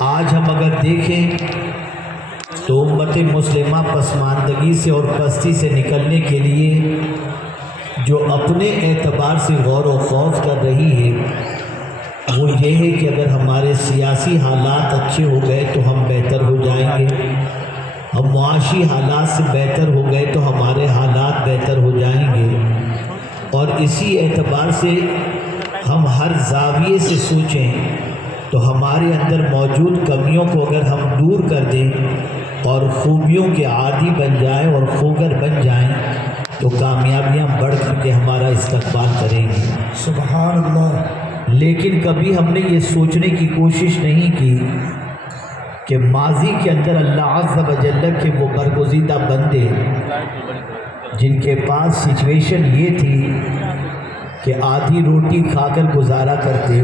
آج ہم اگر دیکھیں تو امت مسلمہ پسماندگی سے اور پستی سے نکلنے کے لیے جو اپنے اعتبار سے غور و خوف کر رہی ہے وہ یہ ہے کہ اگر ہمارے سیاسی حالات اچھے ہو گئے تو ہم بہتر ہو جائیں گے، ہم معاشی حالات سے بہتر ہو گئے تو ہمارے حالات بہتر ہو جائیں گے، اور اسی اعتبار سے ہم ہر زاویے سے سوچیں تو ہمارے اندر موجود کمیوں کو اگر ہم دور کر دیں اور خوبیوں کے عادی بن جائیں اور خوگر بن جائیں تو کامیابیاں بڑھ کر کے ہمارا استقبال کریں گی۔ سبحان اللہ۔ لیکن کبھی ہم نے یہ سوچنے کی کوشش نہیں کی کہ ماضی کے اندر اللہ عز و جل کے وہ برگزیدہ بندے جن کے پاس سچویشن یہ تھی کہ آدھی روٹی کھا کر گزارا کرتے،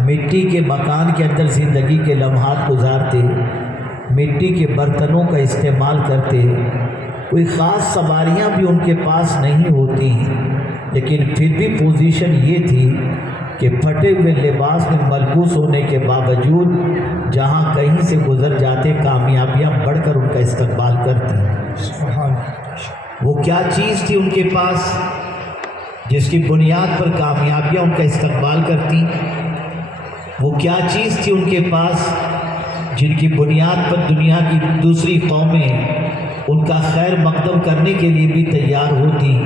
مٹی کے مکان کے اندر زندگی کے لمحات گزارتے، مٹی کے برتنوں کا استعمال کرتے، کوئی خاص سواریاں بھی ان کے پاس نہیں ہوتی، لیکن پھر بھی پوزیشن یہ تھی کہ پھٹے ہوئے لباس میں ملبوس ہونے کے باوجود جہاں کہیں سے گزر جاتے کامیابیاں بڑھ کر ان کا استقبال کرتی۔ سبحان وہ کیا چیز تھی ان کے پاس جس کی بنیاد پر کامیابیاں ان کا استقبال کرتی؟ وہ کیا چیز تھی ان کے پاس جن کی بنیاد پر دنیا کی دوسری قومیں ان کا خیر مقدم کرنے کے لیے بھی تیار ہوتی؟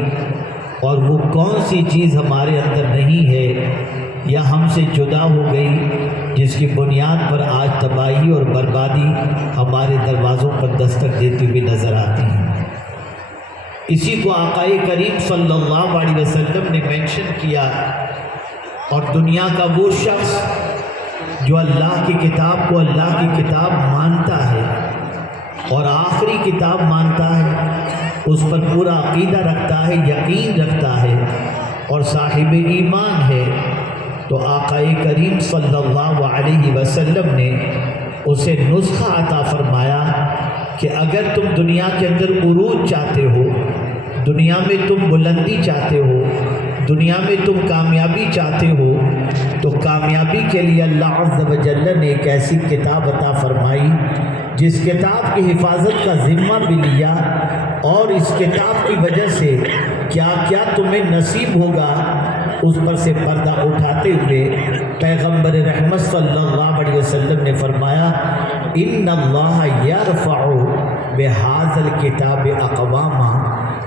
اور وہ کون سی چیز ہمارے اندر نہیں ہے یا ہم سے جدا ہو گئی جس کی بنیاد پر آج تباہی اور بربادی ہمارے دروازوں پر دستک دیتی ہوئی نظر آتی ہے؟ اسی کو آقا کریم صلی اللہ علیہ وسلم نے مینشن کیا، اور دنیا کا وہ شخص جو اللہ کی کتاب کو اللہ کی کتاب مانتا ہے اور آخری کتاب مانتا ہے، اس پر پورا عقیدہ رکھتا ہے، یقین رکھتا ہے اور صاحب ایمان ہے، تو آقا کریم صلی اللہ علیہ وسلم نے اسے نسخہ عطا فرمایا کہ اگر تم دنیا کے اندر عروج چاہتے ہو، دنیا میں تم بلندی چاہتے ہو، دنیا میں تم کامیابی چاہتے ہو، تو کامیابی کے لیے اللہ عز و جل نے ایک ایسی کتاب عطا فرمائی جس کتاب کی حفاظت کا ذمہ بھی لیا، اور اس کتاب کی وجہ سے کیا کیا تمہیں نصیب ہوگا اس پر سے پردہ اٹھاتے ہوئے پیغمبر رحمت صلی اللہ علیہ وسلم نے فرمایا ان اللہ یرفع بہذا الکتاب اقواما،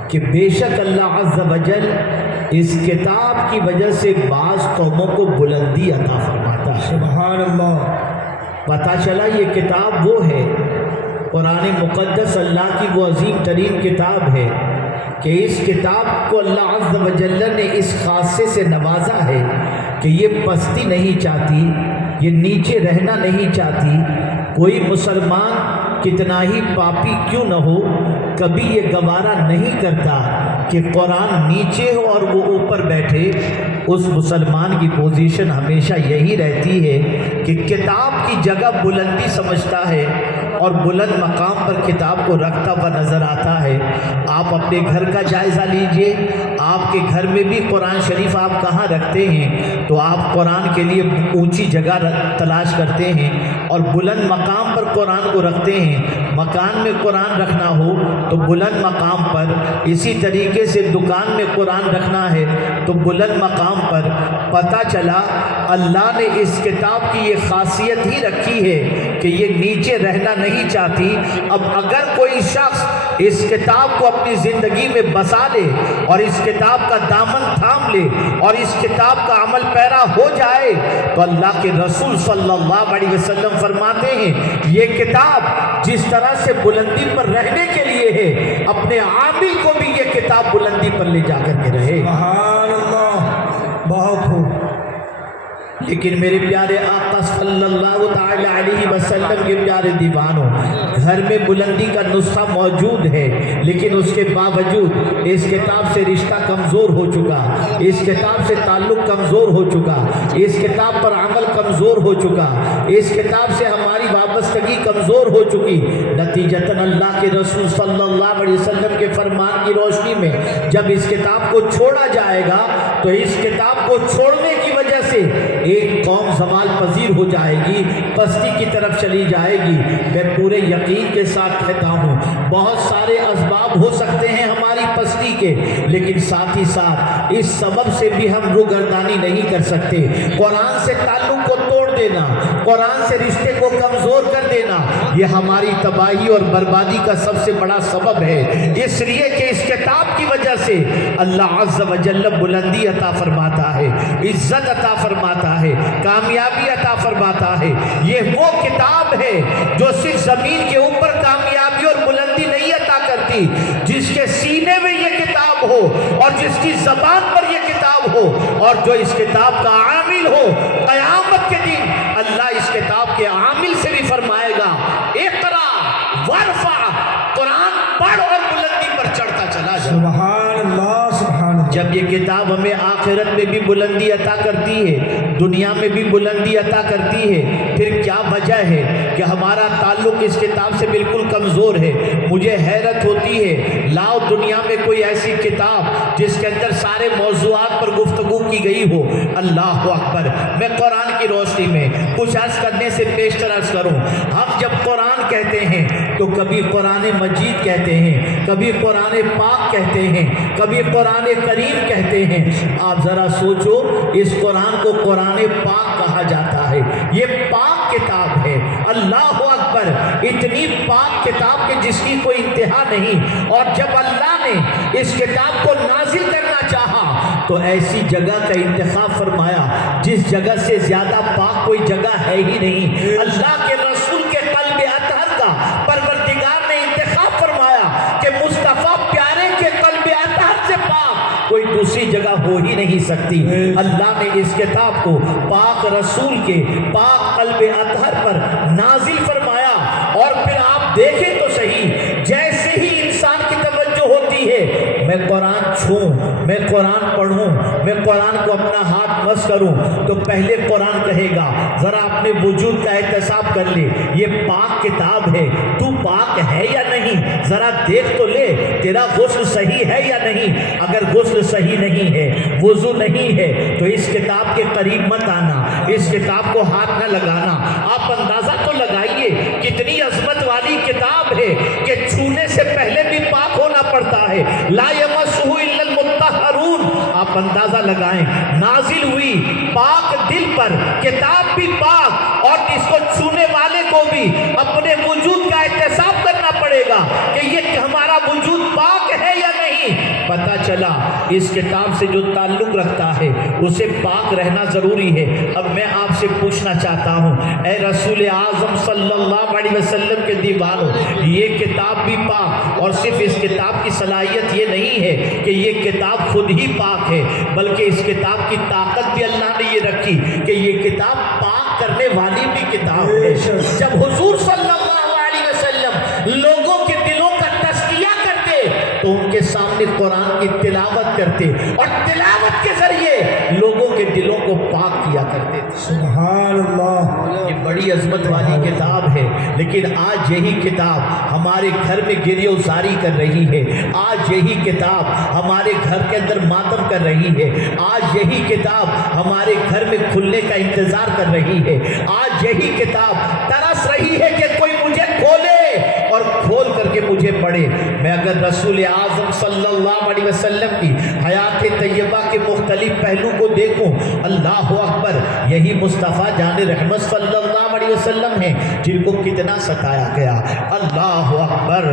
کہ بے شک اللہ عز و جل اس کتاب کی وجہ سے بعض قوموں کو بلندی عطا فرماتا ہے۔ سبحان اللہ۔ پتہ چلا یہ کتاب وہ ہے، قرآن مقدس اللہ کی وہ عظیم ترین کتاب ہے کہ اس کتاب کو اللہ عز و جل نے اس خاصے سے نوازا ہے کہ یہ پستی نہیں چاہتی، یہ نیچے رہنا نہیں چاہتی۔ کوئی مسلمان کتنا ہی پاپی کیوں نہ ہو، کبھی یہ گوارا نہیں کرتا کہ قرآن نیچے ہو اور وہ اوپر بیٹھے۔ اس مسلمان کی پوزیشن ہمیشہ یہی رہتی ہے کہ کتاب کی جگہ بلندی سمجھتا ہے اور بلند مقام پر کتاب کو رکھتا ہوا نظر آتا ہے۔ آپ اپنے گھر کا جائزہ لیجئے، آپ کے گھر میں بھی قرآن شریف آپ کہاں رکھتے ہیں تو آپ قرآن کے لیے اونچی جگہ تلاش کرتے ہیں اور بلند مقام پر قرآن کو رکھتے ہیں۔ مکان میں قرآن رکھنا ہو تو بلند مقام پر، اسی طریقے سے دکان میں قرآن رکھنا ہے تو بلند مقام پر۔ پتہ چلا اللہ نے اس کتاب کی یہ خاصیت ہی رکھی ہے کہ یہ نیچے رہنا نہیں چاہتی۔ اب اگر کوئی شخص اس کتاب کو اپنی زندگی میں بسا لے اور اس کتاب کا دامن تھام لے اور اس کتاب کا عمل پیرا ہو جائے تو اللہ کے رسول صلی اللہ علیہ وسلم فرماتے ہیں یہ کتاب جس طرح سے بلندی پر رہنے کے لیے ہے، اپنے عامل کو بھی یہ کتاب بلندی پر لے جا کر کے رہے۔ سبحان اللہ۔ بہت خوب۔ لیکن میرے پیارے آقا صلی اللہ تعالی علیہ وسلم کے پیارے دیوانوں، گھر میں بلندی کا نسخہ موجود ہے، لیکن اس کے باوجود اس کتاب سے رشتہ کمزور ہو چکا، اس کتاب سے تعلق کمزور ہو چکا، اس کتاب پر عمل کمزور ہو چکا، اس کتاب سے ہماری وابستگی کمزور ہو چکی۔ نتیجتاً اللہ کے رسول صلی اللہ علیہ وسلم کے فرمان کی روشنی میں جب اس کتاب کو چھوڑا جائے گا تو اس کتاب کو چھوڑنے کی وجہ سے ایک قوم زوال پذیر ہو جائے گی، پستی کی طرف چلی جائے گی۔ میں پورے یقین کے ساتھ کہتا ہوں بہت سارے اسباب ہو سکتے ہیں ہماری پستی کے، لیکن ساتھ ہی ساتھ اس سبب سے بھی ہم روگردانی نہیں کر سکتے۔ قرآن سے تعلق کو توڑ دینا، قرآن سے رشتے کو کمزور کر دینا، یہ ہماری تباہی اور بربادی کا سب سے بڑا سبب ہے۔ اس لیے کہ اس کتاب کی وجہ سے اللہ عز و جل بلندی عطا فرماتا ہے، عزت عطا فرماتا ہے، کامیابی عطا فرماتا ہے۔ یہ وہ کتاب ہے جو صرف زمین کے اوپر کامیابی اور بلندی نہیں عطا کرتی، جس کے سینے میں یہ کتاب ہو اور جس کی زبان پر یہ کتاب ہو اور جو اس کتاب کا عامل ہو، قیامت کے دن اللہ اس کتاب کے عامل سے بھی فرمائے گا اقرا ورفع، قرآن پڑھ اور بلندی پر چڑھتا چلا جا۔ سبحان اللہ، سبحان اللہ۔ جب یہ کتاب ہمیں آخرت میں بھی بلندی عطا کرتی ہے، دنیا میں بھی بلندی عطا کرتی ہے، پھر کیا وجہ ہے کہ ہمارا تعلق اس کتاب سے بالکل کمزور ہے؟ مجھے حیرت ہوتی ہے، لاؤ دنیا میں کوئی ایسی کتاب جس کے اندر سارے موضوعات پر گفتگو کی گئی ہو۔ اللہ اکبر۔ میں قرآن کی روشنی میں کچھ عرض کرنے سے پیشتر عرض کروں، ہم جب قرآن کہتے ہیں تو کبھی قرآن مجید کہتے ہیں، کبھی قرآن پاک کہتے ہیں، کبھی قرآن کریم کہتے ہیں۔ آپ ذرا سوچو، اس قرآن کو قرآن پاک کہا جاتا ہے، یہ پاک کتاب ہے۔ اللہ اکبر، اتنی پاک کتاب کہ جس کی کوئی انتہا نہیں۔ اور جب اللہ نے اس کتاب کو نازل کرنا چاہا تو ایسی جگہ کا انتخاب فرمایا جس جگہ سے زیادہ پاک کوئی جگہ ہے ہی نہیں۔ اللہ کے رسول کے قلب اطہر کا پروردگار نے انتخاب فرمایا کہ مصطفیٰ پیارے کے قلب اطہر سے پاک کوئی دوسری جگہ ہو ہی نہیں سکتی۔ اللہ نے اس کتاب کو پاک رسول کے پاک قلب اطہر پر نازل فرمایا۔ اور پھر آپ دیکھیں تو صحیح، جیسے ہی انسان کی توجہ ہوتی ہے میں قرآن چھوں، میں قرآن پڑھوں، میں قرآن کو اپنا ہاتھ مس کروں، تو پہلے قرآن کہے گا ذرا اپنے وجود کا احتساب کر لے، یہ پاک کتاب ہے، تو پاک ہے یا نہیں؟ ذرا دیکھ تو لے تیرا غسل صحیح ہے یا نہیں۔ اگر غسل صحیح نہیں ہے، وضو نہیں ہے، تو اس کتاب کے قریب مت آنا، اس کتاب کو ہاتھ نہ لگانا۔ آپ اندازہ تو لگائیے کتنی عظمت والی کتاب ہے کہ چھونے سے پہلے بھی پاک ہونا پڑتا ہے۔ لا یمسہ الا المطہرون۔ آپ اندازہ لگائیں، نازل ہوئی پاک دل پر، کتاب بھی پاک، اور اس کو چھونے والے کو بھی اپنے وجود کا احتساب کرنا پڑے گا کہ یہ ہمارا وجود پاک ہے یا نہیں۔ پتہ چلا اس کتاب سے جو تعلق رکھتا ہے اسے پاک رہنا ضروری ہے۔ اب میں آپ سے پوچھنا چاہتا ہوں، اے رسول اعظم صلی اللہ علیہ وسلم کے دیوانوں، یہ کتاب بھی پاک، اور صرف اس کتاب کی صلاحیت یہ نہیں ہے کہ یہ کتاب خود ہی پاک ہے، بلکہ اس کتاب کی طاقت بھی اللہ نے یہ رکھی کہ یہ کتاب پاک کرنے والی بھی کتاب ہے۔ جب حضور صلی اللہ علیہ وسلم لوگوں کے دلوں کا تزکیہ کرتے تو ان کے سامنے قرآن کی تلاوت کرتے، اور تلاوت کے ذریعے لوگوں کے دلوں کو پاک کیا کرتے تھے۔ سبحان اللہ۔ یہ بڑی عظمت والی کتاب ہے، لیکن آج یہی کتاب ہمارے گھر میں گریہ وزاری کر رہی ہے، آج یہی کتاب ہمارے گھر کے اندر ماتم کر رہی ہے، آج یہی کتاب ہمارے گھر میں کھلنے کا انتظار کر رہی ہے، آج یہی کتاب ترس رہی ہے کہ کوئی مجھے کھولے اور کھول کر کے مجھے پڑھے۔ میں اگر رسول اعظم صلی اللہ علیہ وسلم کی حیات طیبہ کے مختلف پہلو کو دیکھوں، اللہ اکبر، یہی مصطفیٰ جان رحمت صلی اللہ علیہ وسلم ہیں جن کو کتنا ستایا گیا۔ اللہ اکبر،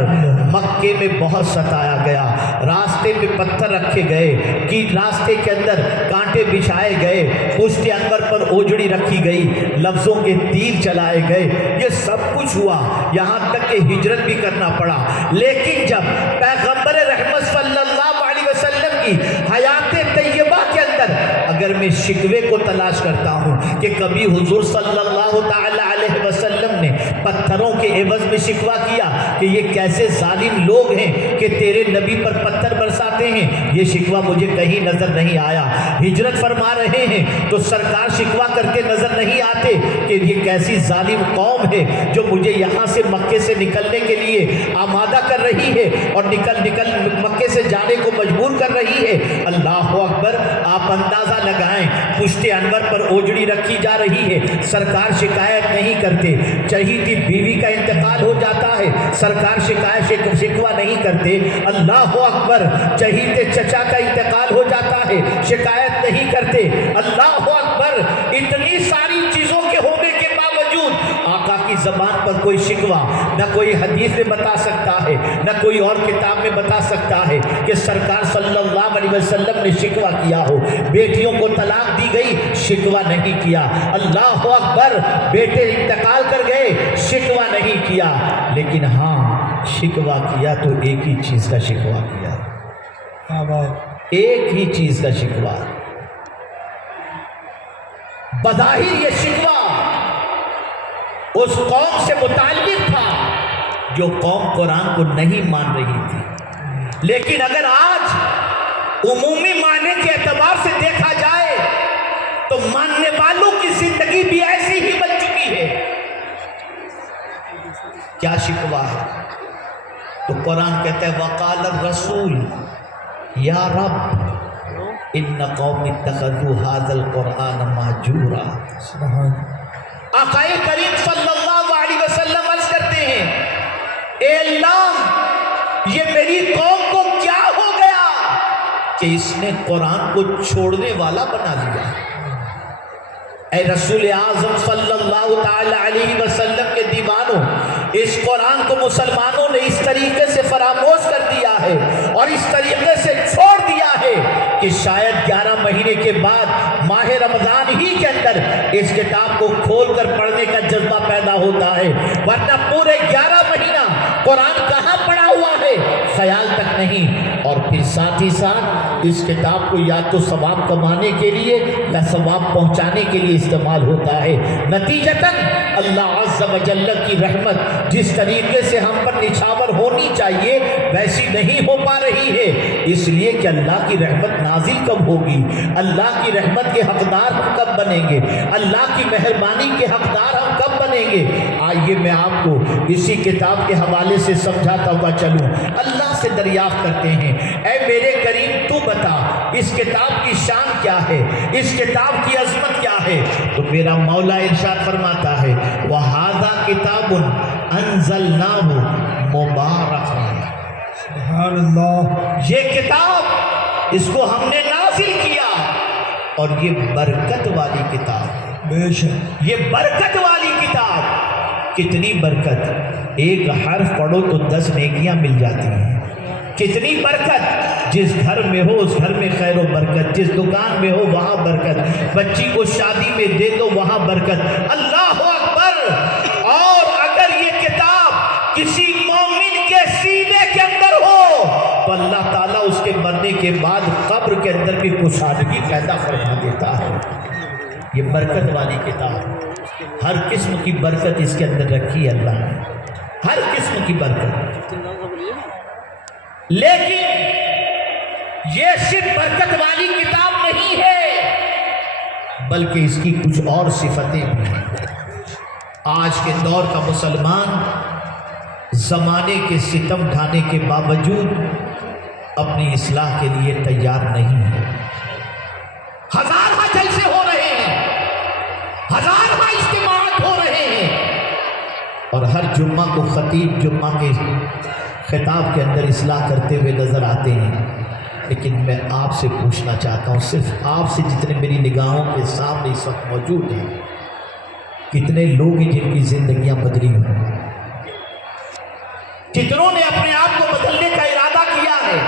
مکے میں بہت ستایا گیا، راستے میں پتھر رکھے گئے، کہ راستے کے اندر کانٹے بچھائے گئے، پشت انور پر اوجڑی رکھی گئی، لفظوں کے تیر چلائے گئے، یہ سب کچھ ہوا، یہاں تک کہ ہجرت بھی کرنا پڑا۔ لیکن جب پیغمبر رحمت صلی اللہ علیہ وسلم کی حیات طیبہ کے اندر اگر میں شکوے کو تلاش کرتا ہوں کہ کبھی حضور صلی اللہ تعالی علیہ وسلم نے پتھروں کے عوض میں شکوہ کیا کہ یہ کیسے ظالم لوگ ہیں کہ تیرے نبی پر پتھر برساتے ہیں، یہ شکوہ مجھے کہیں نظر نہیں آیا۔ ہجرت فرما رہے ہیں تو سرکار شکوہ کر کے نظر نہیں آتے کہ یہ کیسی ظالم قوم ہے جو مجھے یہاں سے مکے سے نکلنے کے لیے آمادہ کر رہی ہے اور نکل مکے سے جانے کو مجبور کر رہی ہے۔ اللہ اکبر، آپ آپ اندازہ لگائیں پشت انور پر اوجڑی رکھی جا رہی ہے، سرکار شکایت نہیں کرتے۔ چہیتی بیوی کا انتقال ہو جاتا ہے، سرکار شکایت شکوہ نہیں کرتے۔ اللہ اکبر، چہیتے چچا کا انتقال ہو جاتا ہے، شکایت نہیں کرتے۔ اللہ اکبر، اتنی ساری چیزوں کے ہونے کے باوجود آقا کی زبان پر کوئی شکوہ نہ کوئی حدیث میں بتا سکتا ہے، نہ کوئی اور کتاب میں بتا سکتا ہے کہ سرکار صلی اللہ علیہ وسلم نے شکوہ کیا ہو۔ بیٹیوں کو طلاق دی گئی، شکوہ نہیں کیا۔ اللہ اکبر، بیٹے انتقال کر گئے، شکوہ نہیں کیا۔ لیکن ہاں شکوہ کیا تو ایک ہی چیز کا شکوہ کیا، ایک ہی چیز کا شکوہ۔ بظاہر یہ شکوہ اس قوم سے متعلق تھا جو قوم قرآن کو نہیں مان رہی تھی، لیکن اگر آج عمومی معنی کے اعتبار سے دیکھا جائے تو ماننے والوں کی زندگی بھی ایسی ہی بن چکی ہے۔ کیا شکوہ ہے؟ تو قرآن کہتا ہے وقال الرسول یا رب ان قوم اتخذوا هذا القرآن مہجورا۔ آقا کریم صلی اللہ علیہ وسلم عرض کرتے ہیں اے اللہ یہ میری قوم کو کیا ہو گیا کہ اس نے قرآن کو چھوڑنے والا بنا دیا۔ اے رسول اعظم صلی اللہ تعالی علیہ وسلم کے دیوانوں، اس قرآن کو مسلمانوں نے اس طریقے سے فراموش کر دیا ہے اور اس طریقے سے چھوڑ دیا ہے کہ شاید 11 مہینے کے بعد ماہ رمضان ہی کے اندر اس کتاب کو کھول کر پڑھنے کا جذبہ پیدا ہوتا ہے، ورنہ پورے 11 مہینہ قرآن کہاں پڑھا ہوا ہے خیال تک نہیں۔ اور پھر ساتھ ہی ساتھ اس کتاب کو یا تو ثواب کمانے کے لیے یا ثواب پہنچانے کے لیے استعمال ہوتا ہے۔ نتیجتاً اللہ عز و جل کی رحمت جس طریقے سے ہم پر نچھاور ہونی چاہیے ویسی نہیں ہو پا رہی ہے، اس لیے کہ اللہ کی رحمت نازل کب ہوگی، اللہ کی رحمت کے حقدار ہم کب بنیں گے، اللہ کی مہربانی کے حقدار ہم کب بنیں گے۔ آئیے میں آپ کو اسی کتاب کے حوالے سے سمجھاتا ہوا چلوں۔ اللہ سے دریافت کرتے ہیں اے میرے کریم تو بتا اس کتاب کی شان کیا ہے، اس کتاب کی عظمت کیا ہے؟ تو میرا مولا ارشاد فرماتا ہے وَهَذَا كِتَابٌ أَنزَلْنَاهُ مُبَارَكٌ، سبحان اللہ، یہ کتاب اس کو ہم نے نازل کیا اور یہ برکت والی کتاب ہے، بے شک یہ برکت والی کتاب۔ کتنی برکت، ایک حرف پڑھو تو 10 نیکیاں مل جاتی ہیں۔ کتنی برکت، جس گھر میں ہو اس گھر میں خیر و برکت، جس دکان میں ہو وہاں برکت، بچی کو شادی میں دے دو وہاں برکت۔ اللہ اکبر۔ اور اگر یہ کتاب کسی مومن کے سینے کے اندر ہو تو اللہ تعالیٰ اس کے مرنے کے بعد قبر کے اندر بھی کشادگی پیدا فرما دیتا ہے۔ یہ برکت والی کتاب، ہر قسم کی برکت اس کے اندر رکھی ہے اللہ نے، ہر قسم کی برکت۔ لیکن یہ صرف برکت والی کتاب نہیں ہے بلکہ اس کی کچھ اور صفتیں بھی ہیں۔ آج کے دور کا مسلمان زمانے کے ستم ڈھانے کے باوجود اپنی اصلاح کے لیے تیار نہیں ہے۔ ہزارہ جلسے ہو رہے ہیں، ہزارہ اجتماعات ہو رہے ہیں اور ہر جمعہ کو خطیب جمعہ کے خطاب کے اندر اصلاح کرتے ہوئے نظر آتے ہیں، لیکن میں آپ سے پوچھنا چاہتا ہوں، صرف آپ سے جتنے میری نگاہوں کے سامنے اس وقت موجود ہیں، کتنے لوگ ہیں جن کی زندگیاں بدلی ہوئی، کتنوں نے اپنے آپ کو بدلنے کا ارادہ کیا ہے؟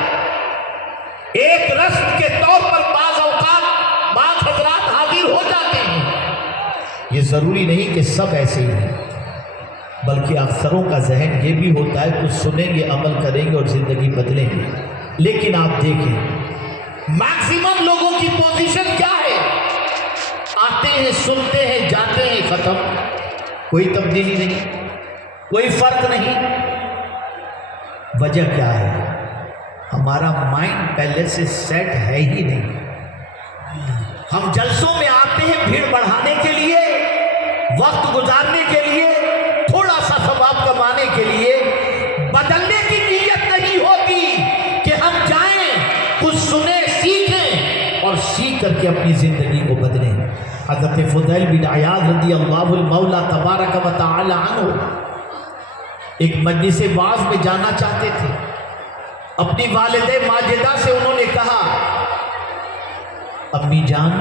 ایک رسم کے طور پر بعض اوقات بعض حضرات حاضر ہو جاتے ہیں، یہ ضروری نہیں کہ سب ایسے ہی ہیں، بلکہ اکثروں کا ذہن یہ بھی ہوتا ہے کچھ سنیں گے عمل کریں گے اور زندگی بدلیں گے۔ لیکن آپ دیکھیں میکسیمم لوگوں کی پوزیشن کیا ہے؟ آتے ہیں، سنتے ہیں، جاتے ہیں، ختم، کوئی تبدیلی نہیں، کوئی فرق نہیں۔ وجہ کیا ہے؟ ہمارا مائنڈ پہلے سے سیٹ ہے ہی نہیں۔ ہم جلسوں میں آتے ہیں بھیڑ بڑھانے کے لیے، وقت گزارنے کے لیے، تھوڑا سا ثواب کمانے کے لیے، بدلنے کی نیت نہیں ہوتی کہ ہم جائیں کچھ سنیں سیکھیں اور سیکھ تبدیل کر کے اپنی زندگی کو بدلیں۔ حضرت فضیل بن عیاض رضی اللہ المولا تبارک و تعالی عنہ ایک مجلس وعظ میں جانا چاہتے تھے۔ اپنی والدہ ماجدہ سے انہوں نے کہا، امی جان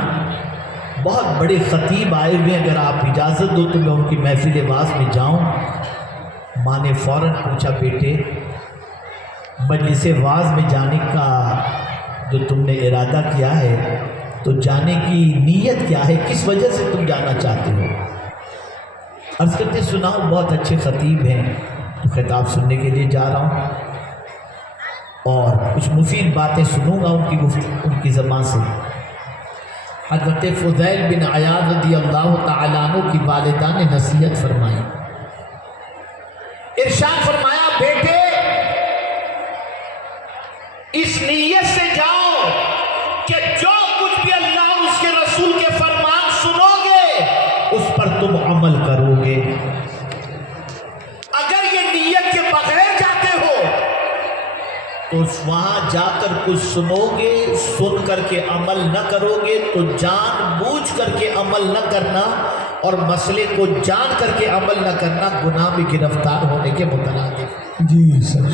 بہت بڑے خطیب آئے ہوئے، اگر آپ اجازت دو تو میں ان کی محفل وعظ میں جاؤں۔ ماں نے فوراً پوچھا، بیٹے مجلس وعظ میں جانے کا جو تم نے ارادہ کیا ہے تو جانے کی نیت کیا ہے، کس وجہ سے تم جانا چاہتے ہو؟ عرض کرتے سناؤ، بہت اچھے خطیب ہیں تو خطاب سننے کے لیے جا رہا ہوں اور کچھ مفید باتیں سنوں گا ان کی زبان سے۔ حضرت فضیل بن عیاض رضی اللہ تعالیٰ عنہ کی والدہ نے نصیحت فرمائی، ارشاد فرمایا، بیٹے اس نیت سے جاؤ کہ جو کچھ بھی اللہ اور اس کے رسول کے فرمان سنو گے اس پر تم عمل کرو گے۔ اگر یہ نیت کے بغیر جاتے ہو تو وہاں جا کر کچھ سنو گے، سن کر کے عمل نہ کرو گے تو جان بوجھ کر کے عمل نہ کرنا اور مسئلے کو جان کر کے عمل نہ کرنا گناہ میں گرفتار ہونے کے مترادف۔ جی سر،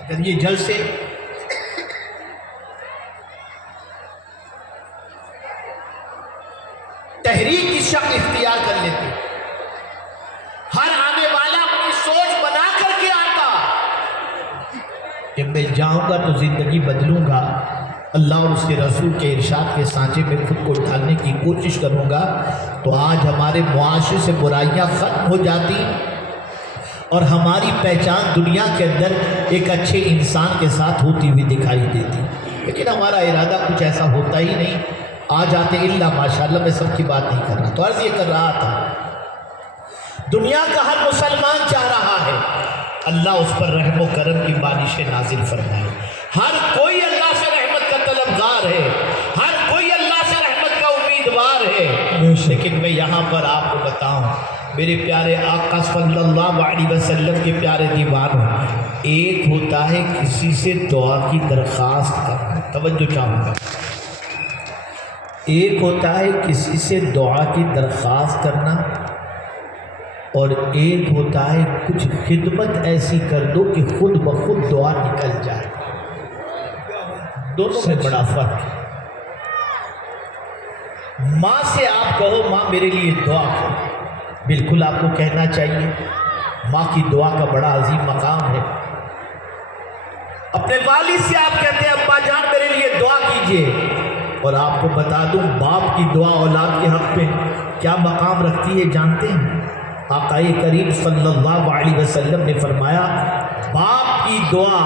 اگر یہ جلسے تحریک کی شکل اختیار کر لیتے، ہر آنے والا اپنی سوچ بنا کر کے آتا کہ میں جاؤں گا تو زندگی بدلوں گا، اللہ اور اس کے رسول کے ارشاد کے سانچے میں خود کو ڈھالنے کی کوشش کروں گا، تو آج ہمارے معاشرے سے برائیاں ختم ہو جاتی اور ہماری پہچان دنیا کے اندر ایک اچھے انسان کے ساتھ ہوتی ہوئی دکھائی دیتی۔ لیکن ہمارا ارادہ کچھ ایسا ہوتا ہی نہیں، آ جاتے اللہ ماشاءاللہ، میں سب کی بات نہیں کر رہا، تو عرض یہ کر رہا تھا دنیا کا ہر مسلمان چاہ رہا ہے اللہ اس پر رحم و کرم کی بارشیں نازل فرمائے، ہر کوئی اللہ سے رحمت کا طلبگار ہے، ہر کوئی اللہ سے رحمت کا امیدوار ہے، لیکن میں یہاں پر آپ کو بتاؤں میرے پیارے آقا صلی اللہ علیہ وسلم کے پیارے دیوانوں، ایک ہوتا ہے کسی سے دعا کی درخواست کرنا، توجہ چاہوں گا، ایک ہوتا ہے کسی سے دعا کی درخواست کرنا اور ایک ہوتا ہے کچھ خدمت ایسی کر دو کہ خود بخود دعا نکل جائے، دونوں میں بڑا فرق ہے۔ ماں سے آپ کہو ماں میرے لیے دعا کرو، بالکل آپ کو کہنا چاہیے، ماں کی دعا کا بڑا عظیم مقام ہے۔ اپنے والد سے آپ کہتے ہیں ابا جان میرے لیے دعا کیجئے، اور آپ کو بتا دوں باپ کی دعا اولاد کے حق پہ کیا مقام رکھتی ہے جانتے ہیں؟ آقا کریم صلی اللہ علیہ وسلم نے فرمایا باپ کی دعا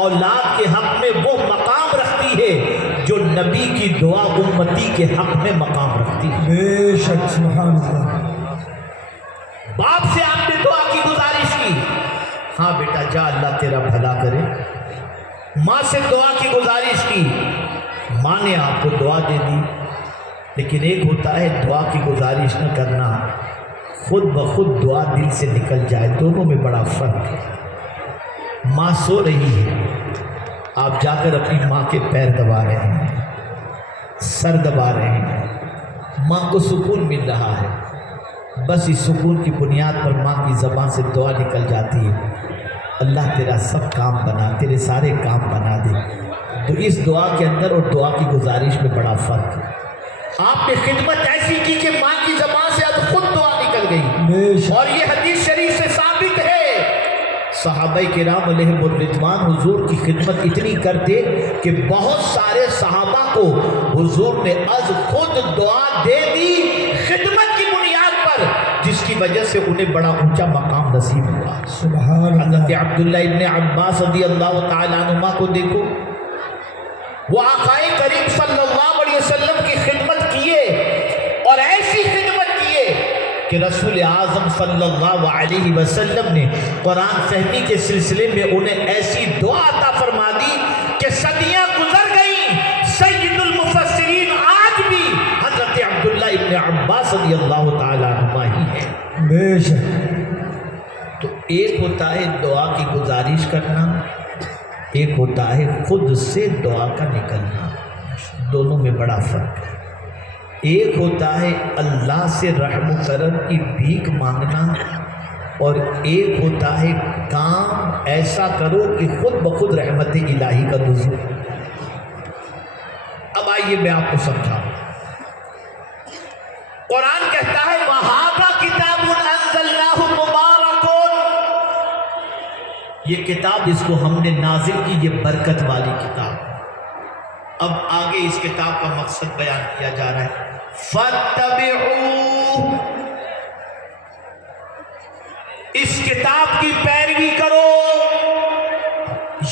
اولاد کے حق میں وہ مقام رکھتی ہے جو نبی کی دعا امتی کے حق میں مقام رکھتی ہے۔ بے شک، سبحان اللہ۔ باپ سے آپ نے دعا کی گزارش کی، ہاں بیٹا جا اللہ تیرا بھلا کرے۔ ماں سے دعا کی گزارش کی، ماں نے آپ کو دعا دے دی، لیکن ایک ہوتا ہے دعا کی گزارش نہ کرنا، خود بخود دعا دل سے نکل جائے، دونوں میں بڑا فرق ہے۔ ماں سو رہی ہے، آپ جا کر اپنی ماں کے پیر دبا رہے ہیں، سر دبا رہے ہیں، ماں کو سکون مل رہا ہے، بس اس سکون کی بنیاد پر ماں کی زبان سے دعا نکل جاتی ہے، اللہ تیرا سب کام بنا، تیرے سارے کام بنا دے۔ تو اس دعا کے اندر اور دعا کی گزارش میں بڑا فرق ہے۔ آپ نے خدمت ایسی کی کہ ماں کی زبان سے اب خود دعا نکل گئی، اور یہ حدیث شریف سے ثابت ہے صحابہ کرام علیہم الرضوان حضور کی خدمت اتنی کرتے کہ بہت سارے صحابہ کو حضور نے از خود دعا دے دی خدمت کی بنیاد پر، جس کی وجہ سے انہیں بڑا اونچا مقام نصیب ہوا۔ سبحان حضرت اللہ۔ عبداللہ ابن عباس رضی اللہ تعالیٰ عنہما کو دیکھو، وہ آقا کریم صلی اللہ علیہ وسلم کی خدمت کیے اور ایسی خدمت کیے کہ رسول اعظم صلی اللہ علیہ وسلم نے قرآن فہمی کے سلسلے میں انہیں ایسی دعا عطا فرما دی کہ صدیاں گزر گئیں، سید المفسرین آج بھی حضرت عبداللہ ابن عباس رضی اللہ تعالیٰ عنہ ہی ہیں۔ بے شک۔ تو ایک ہوتا ہے دعا کی گزارش کرنا، ایک ہوتا ہے خود سے دعا کا نکلنا۔ دونوں میں بڑا فرق ہے۔ ایک ہوتا ہے اللہ سے رحم و کرم کی بھیک مانگنا، اور ایک ہوتا ہے کام ایسا کرو کہ خود بخود رحمت الہی کا نزول۔ اب آئیے میں آپ کو سمجھاؤں۔ قرآن کہتا ہے وَهَذَا كِتَابٌ أَنزَلْنَاهُ مُبَارَكٌ، یہ کتاب جس کو ہم نے نازل کی یہ برکت والی کتاب۔ اب آگے اس کتاب کا مقصد بیان کیا جا رہا ہے، فَاتَّبِعُوهُ، اس کتاب کی پیروی کرو۔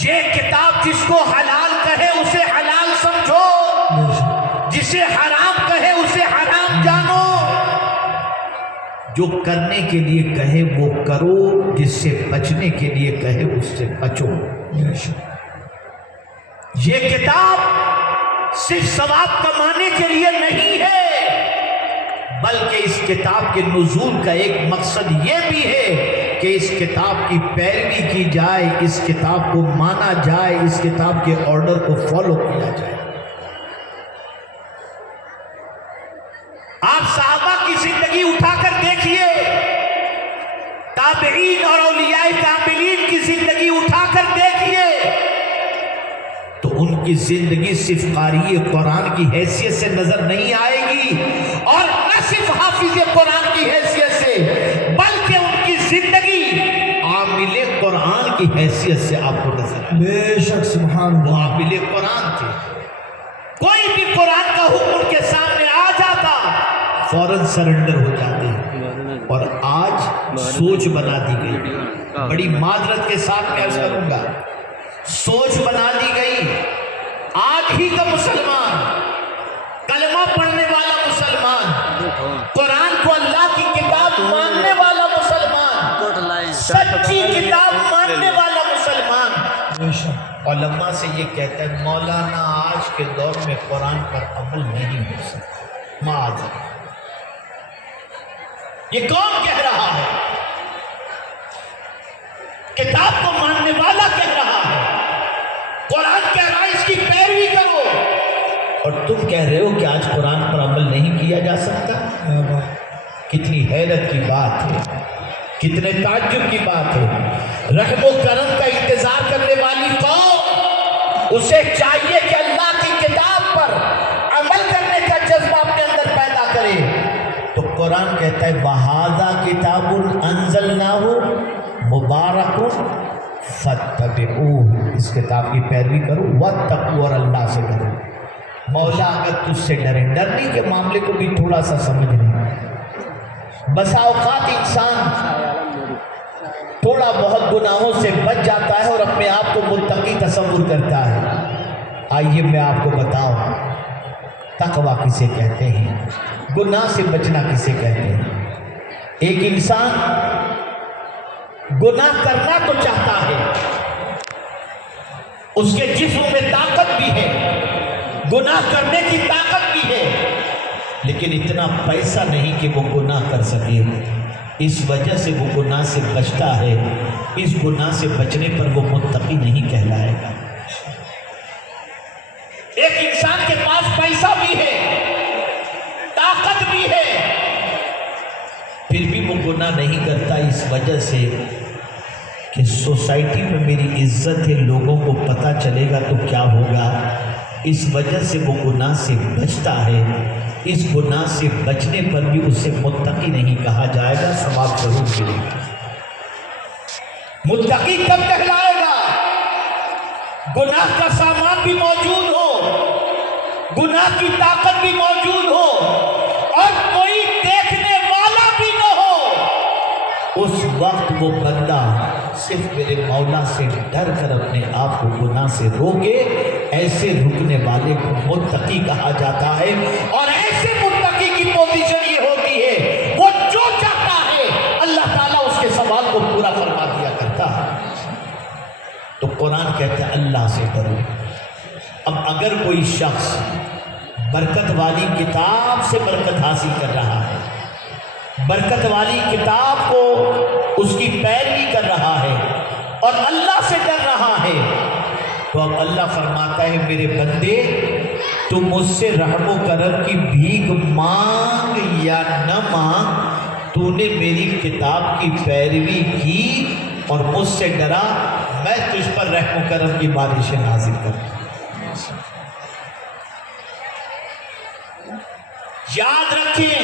یہ کتاب جس کو حلال کہے اسے حلال سمجھو، جسے حرام کہے اسے حرام جانو، جو کرنے کے لیے کہے وہ کرو، جس سے بچنے کے لیے کہے اس سے بچو۔ یہ کتاب صرف ثواب کمانے کے لیے نہیں ہے، بلکہ اس کتاب کے نزول کا ایک مقصد یہ بھی ہے کہ اس کتاب کی پیروی کی جائے، اس کتاب کو مانا جائے، اس کتاب کے آرڈر کو فالو کیا جائے۔ آپ صحابہ کی زندگی اٹھا کر دیکھیے، تابعین اور اولیاء کاملین کی زندگی اٹھا کر دیکھیے، تو ان کی زندگی صرف قاری قرآن کی حیثیت سے نظر نہیں آئے گی، اور نہ صرف حافظ قرآن کی حیثیت سے، بلکہ ان کی زندگی عامل قرآن کی حیثیت سے آپ کو نظر آئے۔ بے شک سبحان وہ اللہ۔ عامل قرآن تھے، کوئی بھی قرآن کا حکم ان کے سامنے آ جاتا فوراً سرنڈر ہو جاتے ہیں۔ اور آج سوچ بنا دی گئی، بڑی معذرت کے ساتھ میں عرض کروں گا، سوچ بنا دی گئی آج ہی کا مسلمان، کلمہ پڑھنے والا مسلمان، قرآن کو اللہ کی کتاب ماننے والا مسلمان، سچی کتاب ماننے والا مسلمان، بے شک علماء سے یہ کہتا ہے مولانا آج کے دور میں قرآن پر عمل نہیں ہو سکتا، معاذ۔ یہ کون کہہ رہا ہے؟ کتاب کو ماننے والا کہہ رہا ہے، قرآن کہہ رہا ہے اس کی پیروی کرو، اور تم کہہ رہے ہو کہ آج قرآن پر عمل نہیں کیا جا سکتا۔ کیا بات۔ کتنی حیرت کی بات ہے، کتنے تعجب کی بات ہے۔ رحم و کرم کا انتظار کرنے والی قوم، اسے چاہیے کہ اللہ کی کتاب پر عمل کرنے کا جذبہ اپنے اندر پیدا کرے۔ تو قرآن کہتا ہے وَهَذَا كِتَابٌ أَنزَلْنَاهُ مُبَارَكٌ فَاتَّبِعُوهُ، اس کتاب کی پیروی کرو، وَاتَّقُوا، اور اللہ سے ڈرو۔ مولا اگر تجھ سے ڈرے، ڈرنے کے معاملے کو بھی تھوڑا سا سمجھ لیں۔ بسا اوقات انسان تھوڑا بہت گناہوں سے بچ جاتا ہے اور اپنے آپ کو متقی تصور کرتا ہے۔ آئیے میں آپ کو بتاؤں تقویٰ کسے کہتے ہیں، گناہ سے بچنا کسے کہتے ہیں۔ ایک انسان گناہ کرنا تو چاہتا ہے، اس کے جسم میں طاقت بھی ہے، گناہ کرنے کی طاقت بھی ہے، لیکن اتنا پیسہ نہیں کہ وہ گناہ کر سکے۔ اس وجہ سے وہ گناہ سے بچتا ہے، اس گناہ سے بچنے پر وہ متقی نہیں کہلائے گا۔ ایک انسان کے پاس پیسہ بھی ہے، طاقت بھی ہے، پھر بھی وہ گناہ نہیں کرتا، اس وجہ سے کہ سوسائٹی میں میری عزت ہے، لوگوں کو پتہ چلے گا تو کیا ہوگا، اس وجہ سے وہ گناہ سے بچتا ہے۔ اس گناہ سے بچنے پر بھی اسے متقی نہیں کہا جائے گا، ثواب ضرور ملے گا۔ متقی کب کہلائے گا؟ گناہ کا سامان بھی موجود ہو، گناہ کی طاقت بھی موجود ہو، اور کوئی دیکھنے والا بھی نہ ہو۔ اس وقت وہ بندہ صرف میرے مولا سے ڈر کر اپنے آپ کو گناہ سے روکے، ایسے رکنے والے کو متقی کہا جاتا ہے۔ اور ایسے متقی کی پوزیشن یہ ہوتی ہے، وہ جو چاہتا ہے اللہ تعالیٰ اس کے سوال کو پورا فرما دیا کرتا ہے۔ تو قرآن کہتا ہے اللہ سے ڈرو۔ اب اگر کوئی شخص برکت والی کتاب سے برکت حاصل کر رہا ہے، برکت والی کتاب کو اس کی پیروی کر رہا ہے اور اللہ سے ڈر رہا ہے، تو اب اللہ فرماتا ہے میرے بندے تو مجھ سے رحم و کرم کی بھیک مانگ یا نہ مانگ، تو نے میری کتاب کی پیروی کی اور مجھ سے ڈرا، میں تجھ پر رحم و کرم کی بارشیں نازل کروں۔ یاد رکھیں،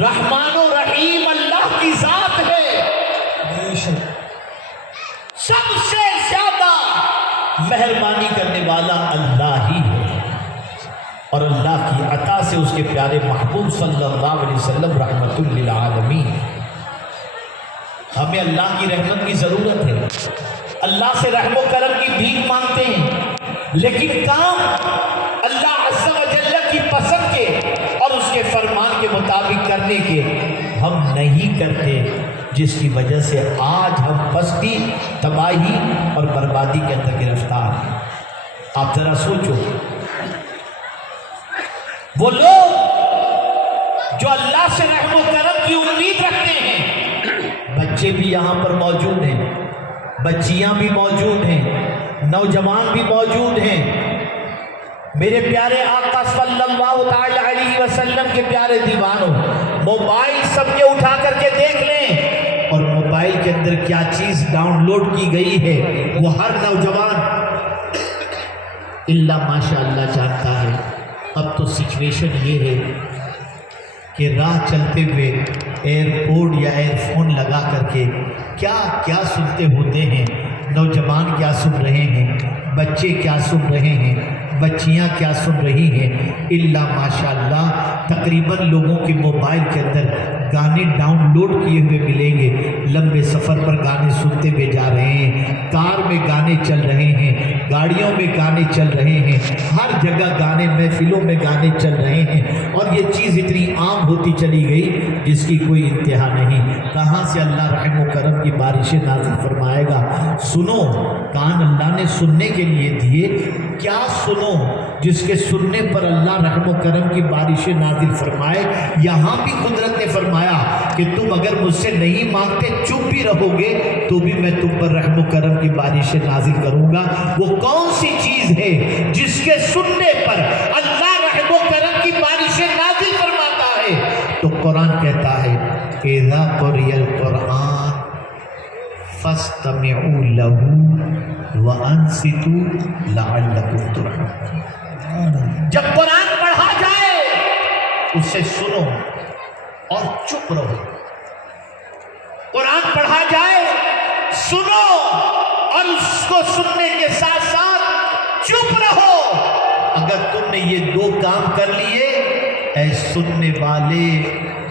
رحمان و رحیم اللہ کی ذات ہے، بے شک سب سے زیادہ مہربانی کرنے والا اللہ ہی ہے، اور اللہ کی عطا سے اس کے پیارے محبوب صلی اللہ علیہ وسلم رحمت للعالمین۔ ہمیں اللہ کی رحمت کی ضرورت ہے، اللہ سے رحم و کرم کی بھیک مانگتے ہیں، لیکن کام اللہ عز و جل کی پسند کے اور اس کے فرمان کے مطابق کرنے کے ہم نہیں کرتے، جس کی وجہ سے آج ہم پستی، تباہی اور بربادی کے اندر گرفتار ہیں۔ آپ ذرا سوچو، وہ لوگ جو اللہ سے رحم و کرم کی امید رکھتے ہیں، بچے بھی یہاں پر موجود ہیں، بچیاں بھی موجود ہیں، نوجوان بھی موجود ہیں، میرے پیارے آقا صلی اللہ تعالی علیہ وسلم کے پیارے دیوانوں، موبائل سب کے اٹھا کر کے دیکھ لیں، اور موبائل کے اندر کیا چیز ڈاؤن لوڈ کی گئی ہے وہ ہر نوجوان اللہ ماشاءاللہ جانتا ہے۔ اب تو سچویشن یہ ہے کہ راہ چلتے ہوئے ایئرپورٹ یا ایئر فون لگا کر کے کیا کیا سنتے ہوتے ہیں، نوجوان کیا سن رہے ہیں، بچے کیا سن رہے ہیں، بچیاں کیا سن رہی ہیں، اللہ ماشاءاللہ تقریباً لوگوں کے موبائل کے اندر گانے ڈاؤن لوڈ کیے ہوئے ملیں گے، لمبے سفر پر گانے سنتے ہوئے جا رہے ہیں، کار میں گانے چل رہے ہیں، گاڑیوں میں گانے چل رہے ہیں، ہر جگہ گانے، محفلوں میں گانے چل رہے ہیں، اور یہ چیز اتنی عام ہوتی چلی گئی جس کی کوئی انتہا نہیں۔ کہاں سے اللہ رحم و کرم کی بارشیں نازل فرمائے گا؟ سنو، کان اللہ نے سننے کے لیے دیے، کیا سنو جس کے سننے پر اللہ رحم و کرم کی بارشیں نازل فرمائے۔ یہاں بھی قدرت نے فرمایا کہ تم اگر مجھ سے نہیں مانگتے، چپ بھی رہو گے، تو بھی میں تم پر رحم و کرم کی بارشیں نازل کروں گا۔ وہ کون سی چیز ہے جس کے سننے پر اللہ رحم و کرم کی بارشیں نازل فرماتا ہے؟ تو قرآن کہتا ہے اذا قرئ القرآن فاستمعوا له وانصتوا لعلکم ترحمون۔ جب قرآن پڑھا جائے اسے سنو اور چپ رہو۔ قرآن پڑھا جائے، سنو اور اس کو سننے کے ساتھ ساتھ چپ رہو۔ اگر تم نے یہ دو کام کر لیے، اے سننے والے،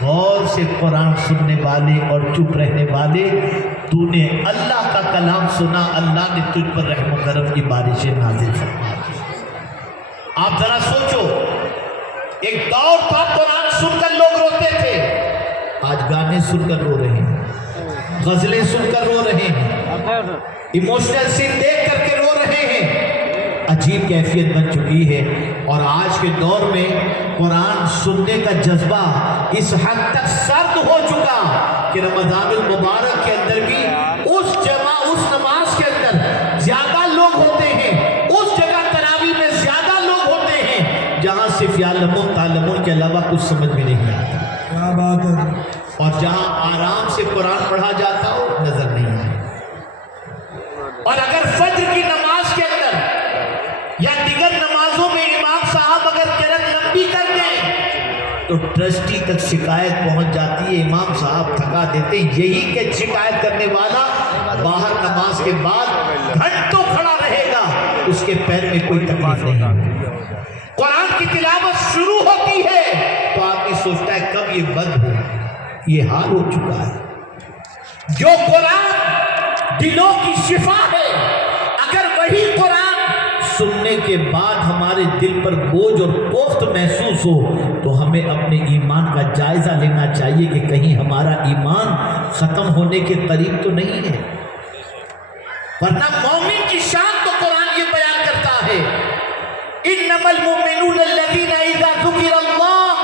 غور سے قرآن سننے والے اور چپ رہنے والے، تو نے اللہ کا کلام سنا، اللہ نے تجھ پر رحم و کرم کی بارشیں نازل فرما دی۔ آپ ذرا سوچو، ایک دور تھا قرآن سن کر لوگ روتے تھے، آج گانے سن کر رو رہے ہیں، غزلیں سن کر رو رہے ہیں، ایموشنل سین دیکھ کر کے رو رہے ہیں۔ عجیب کیفیت بن چکی ہے، اور آج کے دور میں قرآن سننے کا جذبہ اس حد تک سرد ہو چکا کہ رمضان المبارک کے اندر بھی اس نماز کے اندر زیادہ لوگ ہوتے ہیں، اس جگہ تراویح میں زیادہ لوگ ہوتے ہیں جہاں صرف یعلمون تعلمون کے علاوہ کچھ سمجھ میں نہیں آتا، کیا بات ہے، اور جہاں آرام سے قرآن پڑھا جاتا ہو نظر نہیں آئے۔ اور اگر فجر کی نماز کے اندر یا دیگر نمازوں میں امام صاحب اگر قرأت لمبی کر دیں تو ٹرسٹی تک شکایت پہنچ جاتی ہے، امام صاحب تھکا دیتے، یہی کہ شکایت کرنے والا باہر نماز کے بعد گھنٹوں کھڑا رہے گا، اس کے پیر میں کوئی تکلیف نہیں۔ قرآن کی تلاوت شروع ہوتی ہے تو آدمی سوچتا ہے کب یہ بند ہو، یہ حال ہو چکا ہے۔ جو قرآن دلوں کی شفا ہے، اگر وہی قرآن سننے کے بعد ہمارے دل پر بوجھ اور کوفت محسوس ہو تو ہمیں اپنے ایمان کا جائزہ لینا چاہیے کہ کہیں ہمارا ایمان ختم ہونے کے قریب تو نہیں ہے، ورنہ مومن کی شان تو قرآن یہ بیان کرتا ہے، انما المؤمنون الذين اذا ذكر الله